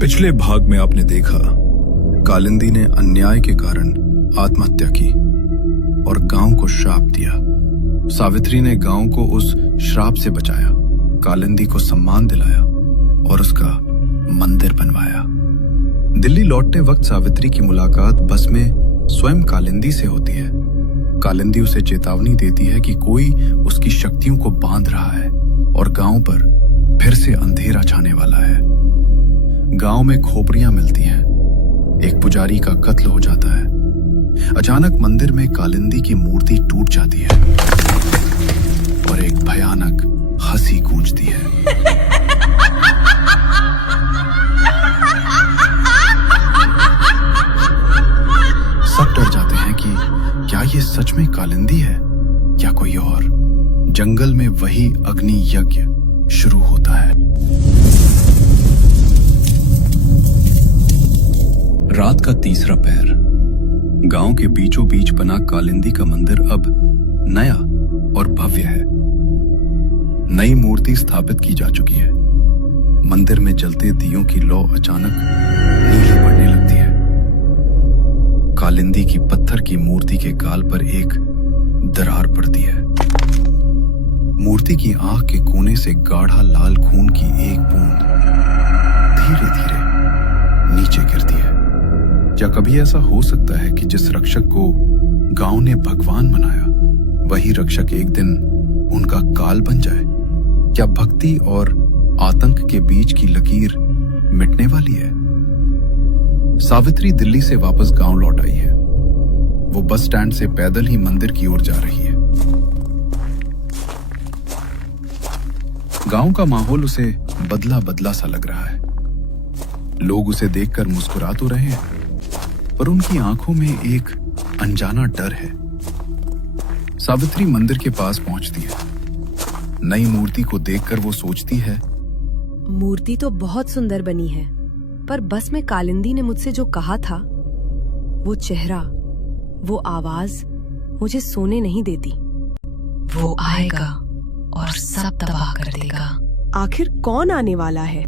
पिछले भाग में आपने देखा कालिंदी ने अन्याय के कारण आत्महत्या की और गांव को श्राप दिया। सावित्री ने गांव को उस श्राप से बचाया, कालिंदी को सम्मान दिलाया और उसका मंदिर बनवाया। दिल्ली लौटते वक्त सावित्री की मुलाकात बस में स्वयं कालिंदी से होती है। कालिंदी उसे चेतावनी देती है कि कोई उसकी शक्तियों को बांध रहा है और गांव पर फिर से अंधेरा छाने वाला है। गांव में खोपड़ियां मिलती हैं। एक पुजारी का कत्ल हो जाता है। अचानक मंदिर में कालिंदी की मूर्ति टूट जाती है और एक भयानक हंसी गूंजती है। सब डर जाते हैं कि क्या ये सच में कालिंदी है या कोई और। जंगल में वही अग्नि यज्ञ शुरू होता है। रात का तीसरा पहर। गांव के बीचों बीच बना कालिंदी का मंदिर अब नया और भव्य है। नई मूर्ति स्थापित की जा चुकी है। मंदिर में जलते दियों की लौ अचानक नीली पड़ने लगती है। कालिंदी की पत्थर की मूर्ति के गाल पर एक दरार पड़ती है। मूर्ति की आंख के कोने से गाढ़ा लाल खून की एक बूंद धीरे धीरे नीचे गिरती है। क्या कभी ऐसा हो सकता है कि जिस रक्षक को गांव ने भगवान बनाया, वही रक्षक एक दिन उनका काल बन जाए? क्या भक्ति और आतंक के बीच की लकीर मिटने वाली है? सावित्री दिल्ली से वापस गांव लौट आई है। वो बस स्टैंड से पैदल ही मंदिर की ओर जा रही है। गांव का माहौल उसे बदला बदला सा लग रहा है। लोग उसे देखकर मुस्कुरा तो रहे हैं, पर उनकी आंखों में एक अनजाना डर है। सावित्री मंदिर के पास पहुंचती है। नई मूर्ति को देखकर वो सोचती है, मूर्ति तो बहुत सुंदर बनी है, पर बस में कालिंदी ने मुझसे जो कहा था, वो चेहरा, वो आवाज मुझे सोने नहीं देती। वो आएगा और सब तबाह कर देगा। आखिर कौन आने वाला है?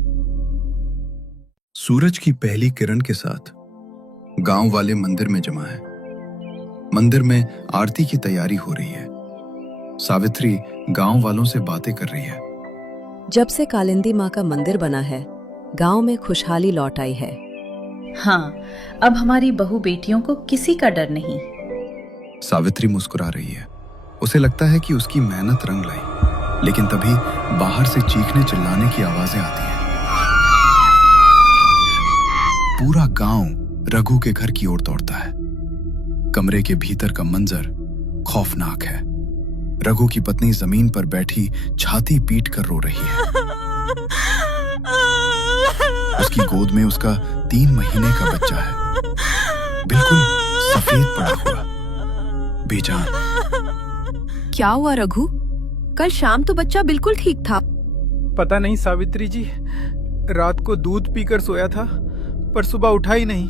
सूरज की पहली किरण के साथ गांव वाले मंदिर में जमा है। मंदिर में आरती की तैयारी हो रही है। सावित्री गांव वालों से बातें कर रही है। जब से कालिंदी माँ का मंदिर बना है, गांव में खुशहाली लौट आई है। हाँ, अब हमारी बहू बेटियों को किसी का डर नहीं। सावित्री मुस्कुरा रही है। उसे लगता है कि उसकी मेहनत रंग लाई, लेकिन तभी बाहर से चीखने चिल्लाने की आवाजें आती हैं। पूरा गांव रघु के घर की ओर दौड़ता है। कमरे के भीतर का मंजर खौफनाक है। रघु की पत्नी जमीन पर बैठी छाती पीट कर रो रही है। उसकी गोद में उसका 3 महीने का बच्चा है, बिल्कुल सफेद पड़ा हुआ, बेजान। क्या हुआ रघु? कल शाम तो बच्चा बिल्कुल ठीक था। पता नहीं सावित्री जी, रात को दूध पीकर सोया था, पर सुबह उठा ही नहीं।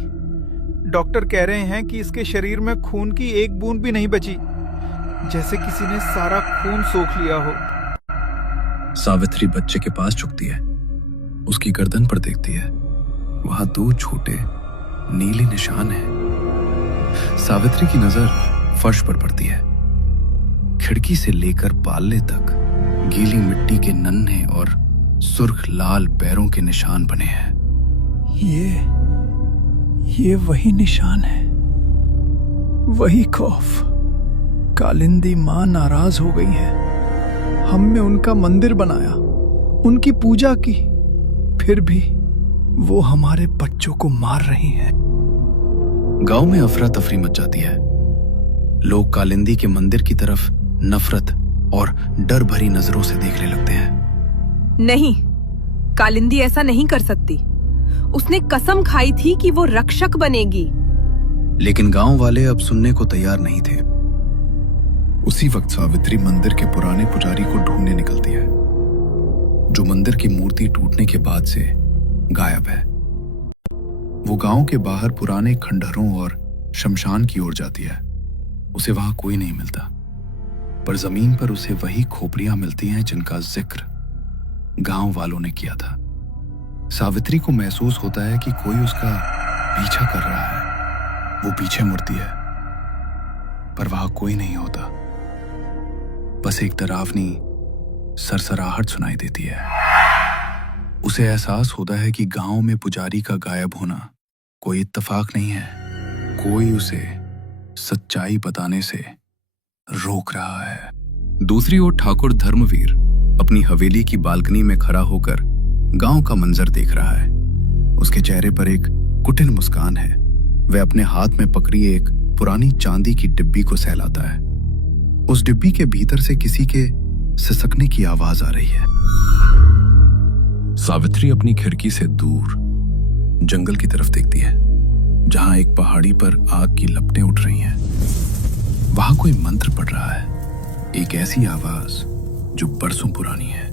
डॉक्टर कह रहे हैं कि इसके शरीर में खून की एक बूंद भी नहीं बची, जैसे किसी ने सारा खून सोख लिया हो। सावित्री बच्चे के पास झुकती है। उसकी गर्दन पर देखती है। वहां 2 छोटे नीले निशान हैं। सावित्री की नजर फर्श पर पड़ती है। खिड़की से लेकर पाले तक गीली मिट्टी के नन्हे और सुर्ख लाल पैरों के निशान बने हैं। ये वही निशान है, वही खौफ। कालिंदी माँ नाराज हो गई है। हमने उनका मंदिर बनाया, उनकी पूजा की, फिर भी वो हमारे बच्चों को मार रही हैं। गांव में अफरा तफरी मच जाती है। लोग कालिंदी के मंदिर की तरफ नफरत और डर भरी नजरों से देखने लगते हैं। नहीं, कालिंदी ऐसा नहीं कर सकती। उसने कसम खाई थी कि वो रक्षक बनेगी। लेकिन गांव वाले अब सुनने को तैयार नहीं थे। उसी वक्त सावित्री मंदिर के पुराने पुजारी को ढूंढने निकलती है, जो मंदिर की मूर्ति टूटने के बाद से गायब है। वो गांव के बाहर पुराने खंडहरों और शमशान की ओर जाती है। उसे वहां कोई नहीं मिलता, पर जमीन पर उसे वही खोपड़ियां मिलती हैं जिनका जिक्र गांव वालों ने किया था। सावित्री को महसूस होता है कि कोई उसका पीछा कर रहा है। वो पीछे मुड़ती है, पर वहां कोई नहीं होता। बस एक डरावनी सरसराहट सुनाई देती है। उसे एहसास होता है कि गांव में पुजारी का गायब होना कोई इत्तेफाक नहीं है। कोई उसे सच्चाई बताने से रोक रहा है। दूसरी ओर ठाकुर धर्मवीर अपनी हवेली की बालकनी में खड़ा होकर गांव का मंजर देख रहा है। उसके चेहरे पर एक कुटिल मुस्कान है। वह अपने हाथ में पकड़ी एक पुरानी चांदी की डिब्बी को सहलाता है। उस डिब्बी के भीतर से किसी के सिसकने की आवाज आ रही है। सावित्री अपनी खिड़की से दूर जंगल की तरफ देखती है, जहां एक पहाड़ी पर आग की लपटें उठ रही हैं। वहां कोई मंत्र पढ़ रहा है, एक ऐसी आवाज जो बरसों पुरानी है।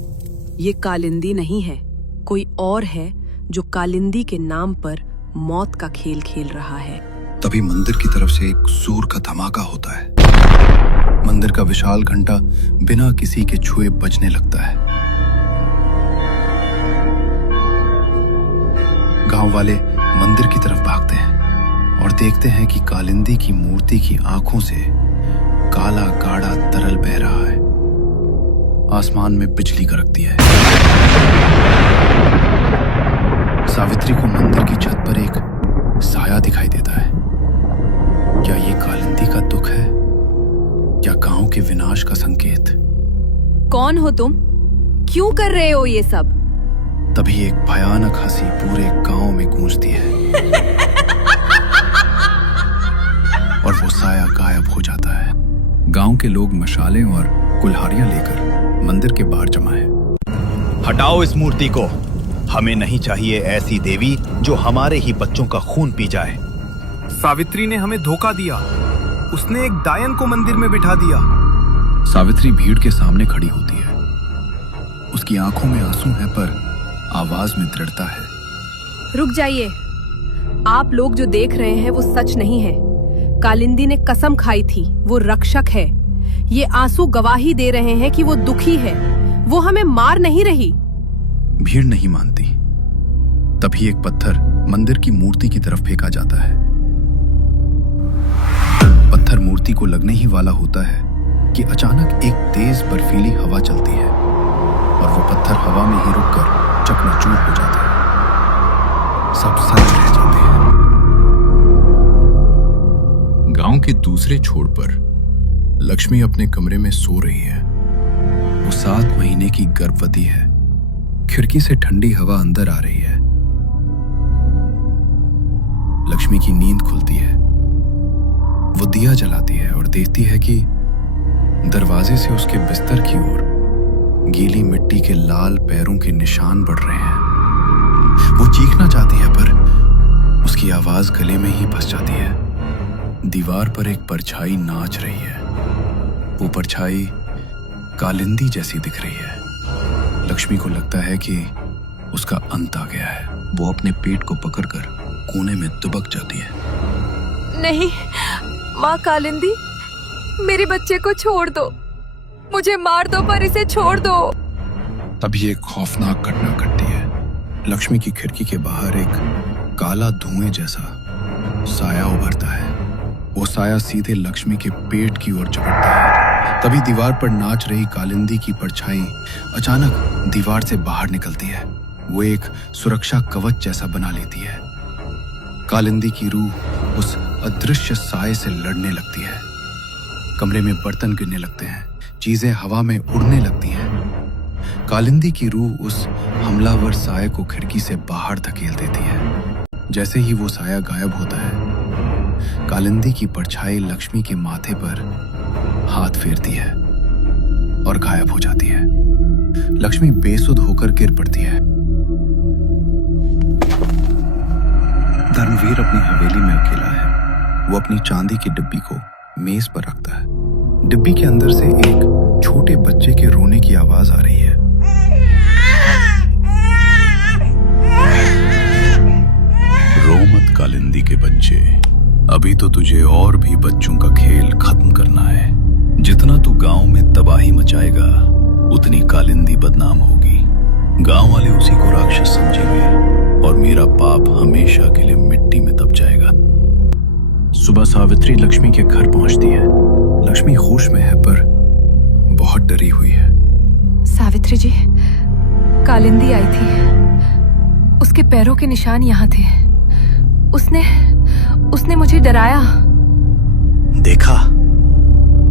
ये कालिंदी नहीं है, कोई और है जो कालिंदी के नाम पर मौत का खेल खेल रहा है। तभी मंदिर की तरफ से एक जोर का धमाका होता है। मंदिर का विशाल घंटा बिना किसी के छुए बजने लगता है। गांव वाले मंदिर की तरफ भागते हैं और देखते हैं कि कालिंदी की मूर्ति की आंखों से काला गाढ़ा तरल बह रहा है। आसमान में बिजली कड़कती है। सावित्री को मंदिर की छत पर एक साया दिखाई देता है। क्या ये कालिंदी का दुख है या गांव के विनाश का संकेत? कौन हो तुम? क्यों कर रहे हो ये सब? तभी एक भयानक हंसी पूरे गांव में गूंजती है और वो साया गायब हो जाता है। गांव के लोग मशालें और कुल्हाड़ियां लेकर मंदिर के बाहर जमा है। हटाओ इस मूर्ति को। हमें नहीं चाहिए ऐसी देवी जो हमारे ही बच्चों का खून पी जाए। सावित्री ने हमें धोखा दिया। उसने एक डायन को मंदिर में बिठा दिया। सावित्री भीड़ के सामने खड़ी होती है। उसकी आंखों में आंसू है, पर आवाज में दृढ़ता है। रुक जाइए। आप लोग जो देख रहे हैं वो सच नहीं है। कालिंदी ने कसम खाई थी, वो रक्षक है। ये आंसू गवाही दे रहे हैं कि वो दुखी है। वो हमें मार नहीं रही। भीड़ नहीं मानती। तभी एक पत्थर मंदिर की मूर्ति की तरफ फेंका जाता है। पत्थर मूर्ति को लगने ही वाला होता है कि अचानक एक तेज बर्फीली हवा चलती है और वो पत्थर हवा में ही रुककर चकनाचूर हो जाता है। सब सच रह जाते हैं। गांव के दूसरे छोर पर लक्ष्मी अपने कमरे में सो रही है। वो 7 महीने की गर्भवती है। खिड़की से ठंडी हवा अंदर आ रही है। लक्ष्मी की नींद खुलती है। वो दिया जलाती है और देखती है कि दरवाजे से उसके बिस्तर की ओर गीली मिट्टी के लाल पैरों के निशान बढ़ रहे हैं। वो चीखना चाहती है, पर उसकी आवाज गले में ही फंस जाती है। दीवार पर एक परछाई नाच रही है। वो परछाई कालिंदी जैसी दिख रही है। लक्ष्मी को लगता है कि उसका अंत आ गया है। वो अपने पेट को पकड़कर कोने में दुबक जाती है। नहीं, माँ कालिंदी, मेरे बच्चे को छोड़ दो। मुझे मार दो, पर इसे छोड़ दो। तभी एक खौफनाक घटना घटती है। लक्ष्मी की खिड़की के बाहर एक काला धुएं जैसा साया उभरता है। वो साया सीधे लक्ष्मी के पेट की ओर चपटता है। तभी दीवार पर नाच रही कालिंदी की परछाई अचानक दीवार से बाहर निकलती है। वो एक सुरक्षा कवच जैसा बना लेती है। कालिंदी की रूह उस अदृश्य साये से लड़ने लगती है। कमरे में बर्तन गिरने लगते हैं, चीजें हवा में उड़ने लगती हैं। कालिंदी की रूह उस हमलावर साये को खिड़की से बाहर धकेल देती है। जैसे ही वो साया गायब होता है, कालिंदी की परछाई लक्ष्मी के माथे पर हाथ फेरती है और गायब हो जाती है। लक्ष्मी बेसुध होकर गिर पड़ती है। धर्मवीर अपनी हवेली में अकेला है। वो अपनी चांदी की डिब्बी को मेज पर रखता है। डिब्बी के अंदर से एक छोटे बच्चे के रोने की आवाज आ रही है। रो मत कालिंदी के बच्चे, अभी तो तुझे और भी बच्चों का खेल खत्म करना है। जितना तू गांव में तबाही मचाएगा, उतनी कालिंदी बदनाम होगी। गांव वाले उसी को राक्षस समझेंगे और मेरा पाप हमेशा के लिए मिट्टी में दब जाएगा। सुबह सावित्री लक्ष्मी के घर पहुंचती है। लक्ष्मी होश में है पर बहुत डरी हुई है। सावित्री जी, कालिंदी आई थी। उसके पैरों के निशान यहाँ थे। उसने मुझे डराया। देखा,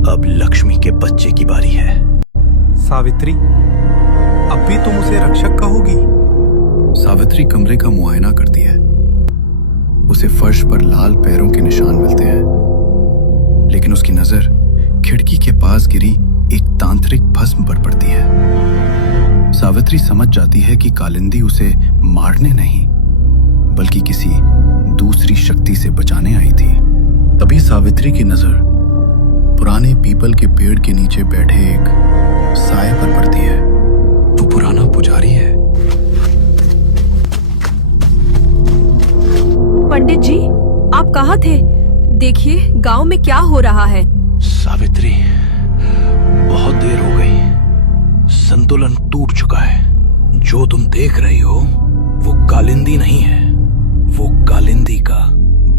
अब लक्ष्मी के बच्चे की बारी है। सावित्री, अब भी तुम उसे रक्षक कहोगी? सावित्री कमरे का मुआयना करती है। उसे फर्श पर लाल पैरों के निशान मिलते हैं, लेकिन उसकी नजर खिड़की के पास गिरी एक तांत्रिक भस्म पर पड़ती है। सावित्री समझ जाती है कि कालिंदी उसे मारने नहीं बल्कि किसी दूसरी शक्ति से बचाने आई थी। तभी सावित्री की नजर पुराने पीपल के पेड़ के नीचे बैठे एक साए पर पड़ती है। वो पुराना पुजारी है। पंडित जी, आप कहाँ थे? देखिए गांव में क्या हो रहा है। सावित्री, बहुत देर हो गई। संतुलन टूट चुका है। जो तुम देख रही हो वो कालिंदी नहीं है, वो कालिंदी का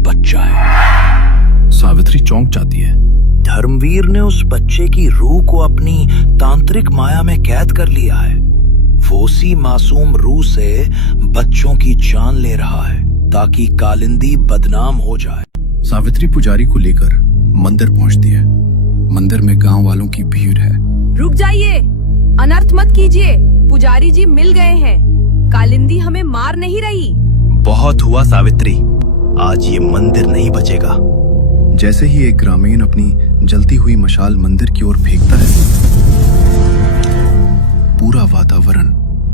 बच्चा है। सावित्री चौंक जाती है। धर्मवीर ने उस बच्चे की रूह को अपनी तांत्रिक माया में कैद कर लिया है। वो उसी मासूम रूह से बच्चों की जान ले रहा है ताकि कालिंदी बदनाम हो जाए। सावित्री पुजारी को लेकर मंदिर पहुंचती है। मंदिर में गांव वालों की भीड़ है। रुक जाइए, अनर्थ मत कीजिए। पुजारी जी मिल गए हैं। कालिंदी हमें मार नहीं रही। बहुत हुआ सावित्री, आज ये मंदिर नहीं बचेगा। जैसे ही एक ग्रामीण अपनी जलती हुई मशाल मंदिर की ओर फेंकता है, पूरा वातावरण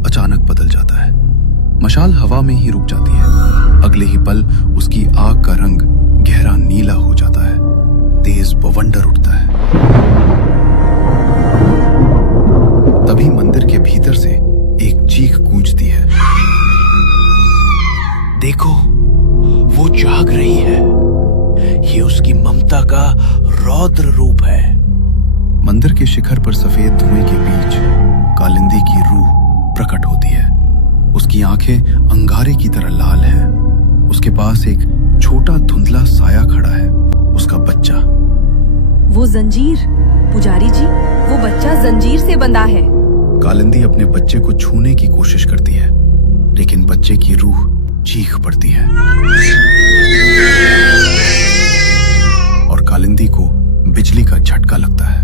अचानक बदल जाता है। मशाल हवा में ही रुक जाती है। अगले ही पल उसकी आग का रंग गहरा नीला हो जाता है। तेज बवंडर उठता है। तभी मंदिर के भीतर से एक चीख गूंजती है। देखो, वो जाग रही है। ये उसकी ममता का रौद्र रूप है। मंदिर के शिखर पर सफेद धुएं के बीच कालिंदी की रूह प्रकट होती है। उसकी आंखें अंगारे की तरह लाल हैं। उसके पास एक छोटा धुंधला साया खड़ा है, उसका बच्चा। वो जंजीर, पुजारी जी, वो बच्चा जंजीर से बंधा है। कालिंदी अपने बच्चे को छूने की कोशिश करती है, लेकिन बच्चे की रूह चीख पड़ती है और कालिंदी को बिजली का झटका लगता है।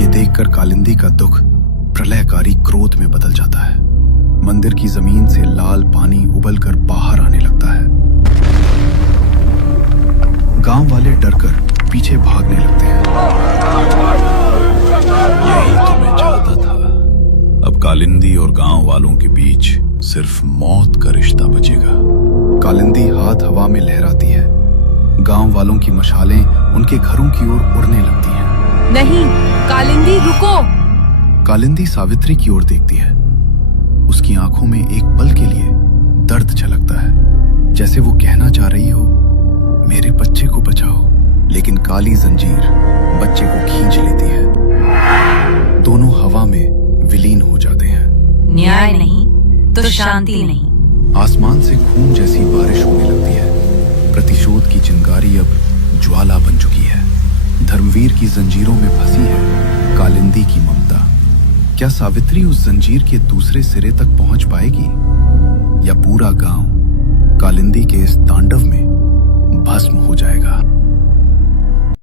ये देखकर कालिंदी का दुख प्रलयकारी क्रोध में बदल जाता है। मंदिर की जमीन से लाल पानी उबलकर बाहर आने लगता है। गांव वाले डरकर पीछे भागने लगते हैं। यही तो मैं चाहता था। अब कालिंदी और गांव वालों के बीच सिर्फ मौत का रिश्ता बचेगा। कालिंदी हाथ हवा में लहराती है। गांव वालों की मशालें उनके घरों की ओर उड़ने लगती हैं। नहीं, कालिंदी रुको। कालिंदी सावित्री की ओर देखती है। उसकी आंखों में एक पल के लिए दर्द झलकता है, जैसे वो कहना चाह रही हो, मेरे बच्चे को बचाओ। लेकिन काली जंजीर बच्चे को खींच लेती है। दोनों हवा में विलीन हो जाते हैं। न्याय नहीं तो शांति नहीं। आसमान से खून जैसी बारिश होने लगती है। प्रतिशोध की चिंगारी अब ज्वाला बन चुकी है। धर्मवीर की जंजीरों में फंसी है कालिंदी की ममता। क्या सावित्री उस जंजीर के दूसरे सिरे तक पहुंच पाएगी, या पूरा गांव कालिंदी के इस तांडव में भस्म हो जाएगा?